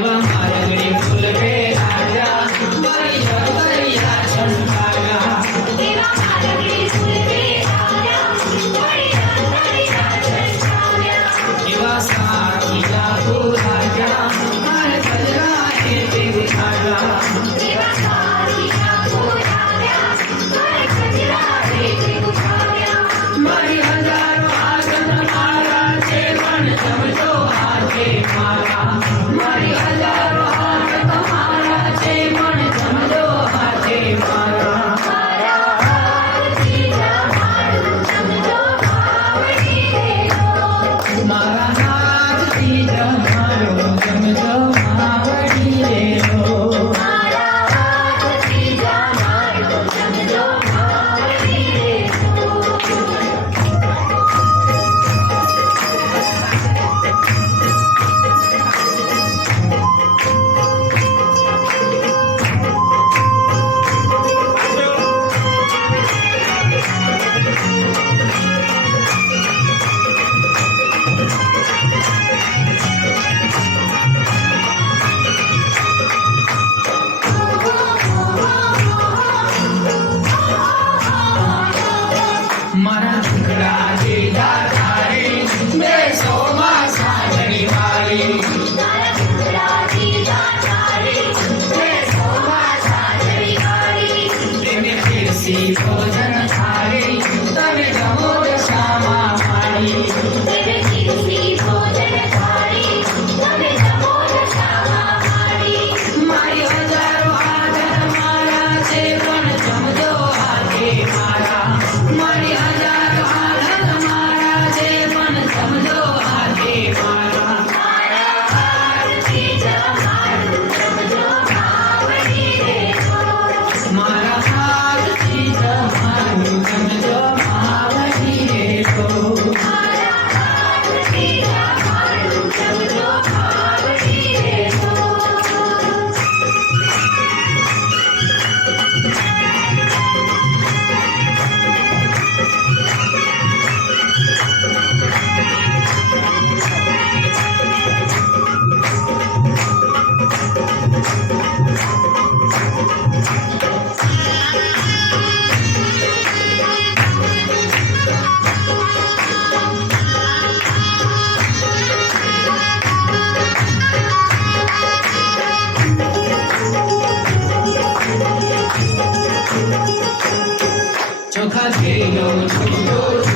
એવા મારગડી ફૂલ બે રાજા મારી હરવરિયા છંટાયા એવા મારગડી ફૂલ બે રાજા મારી હરવરિયા છંટાયા એવા સાકીયા પુરાજા મારે ગજરાએ તે ઉઠાડ્યા એવા સાકીયા પુરાજા મારે ગજરાએ તે ઉઠાડ્યા મારી હજારો આસન મારા છે પણ સમજો આજે મારા મારી હજારો હાથ તમારા છે પણ સમજો આજે મારા મારા હાથથી જમાડું સમજો માવડી રેલો મારા હાથથી જમાડો સમજો માવડી રેલો મારા હાથથી જમાડું સમજો માવડી રેલો મારા ઝૂંકડા જેડા તારે બેસોમાં સાજણી વાળી મારા ઝૂંપડાથી જાચારી બેસોમાં સાજણી વાળી તેને પીરસી ભોજન થાળી તમે જમો દશામાં માળી તેને પીરસી ભોજન થાળી તમે જમો દશામાં માળી મારી હજારો આદર મારા છે પણ સમજો આજે મારા મારી હજારો આદર મારા છે પણ સમજો આજે મારા મારા હાથથી જમાડું સમજો માવડી રેલો મારા હાથથી જમાડું સમજો માવડી રેલો મારા હાથથી જમાડું સમજો માવડી રેલો ચોખા થેલો છૂટો